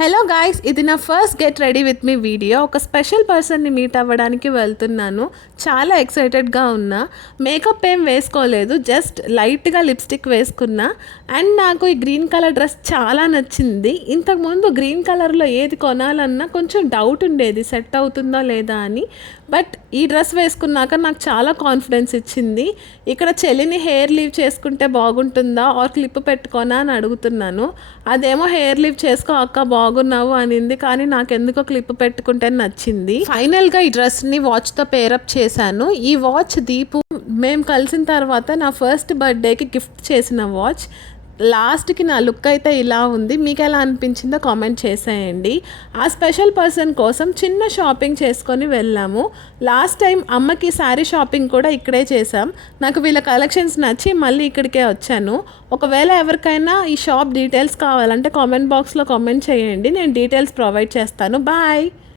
Hello guys, ఇది నా first get ready with me video. ఒక స్పెషల్ పర్సన్ని మీట్ అవ్వడానికి వెళ్తున్నాను. చాలా ఎక్సైటెడ్గా ఉన్నా. మేకప్ ఏం వేసుకోలేదు, జస్ట్ లైట్గా లిప్స్టిక్ వేసుకున్నా. అండ్ నాకు ఈ గ్రీన్ కలర్ డ్రెస్ చాలా నచ్చింది. ఇంతకుముందు గ్రీన్ కలర్లో ఏది కొనాలన్నా కొంచెం డౌట్ ఉండేది, సెట్ అవుతుందా లేదా అని. బట్ ఈ డ్రెస్ వేసుకున్నాక నాకు చాలా కాన్ఫిడెన్స్ ఇచ్చింది. ఇక్కడ చెల్లిని హెయిర్ లీవ్ చేసుకుంటే బాగుంటుందా ఆర్ క్లిప్ పెట్టుకోనా అని అడుగుతున్నాను. అదేమో హెయిర్ లీవ్ చేసుకో అక్క బాగున్నావు అనింది, కానీ నాకెందుకో క్లిప్ పెట్టుకుంటే నచ్చింది. ఫైనల్గా ఈ డ్రెస్ని వాచ్తో పేరప్ చేశాను. ఈ వాచ్ దీపు మేము కలిసిన తర్వాత నా ఫస్ట్ బర్త్డేకి గిఫ్ట్ చేసిన వాచ్. లాస్ట్కి నా లుక్ అయితే ఇలా ఉంది. మీకు ఎలా అనిపించిందో కామెంట్ చేసేయండి. ఆ స్పెషల్ పర్సన్ కోసం చిన్న షాపింగ్ చేసుకొని వెళ్ళాము. లాస్ట్ టైం అమ్మకి శారీ షాపింగ్ కూడా ఇక్కడే చేసాం. నాకు వీళ్ళ కలెక్షన్స్ నచ్చి మళ్ళీ ఇక్కడికే వచ్చాను. ఒకవేళ ఎవరికైనా ఈ షాప్ డీటెయిల్స్ కావాలంటే కామెంట్ బాక్స్లో కామెంట్ చేయండి, నేను డీటెయిల్స్ ప్రొవైడ్ చేస్తాను. బాయ్.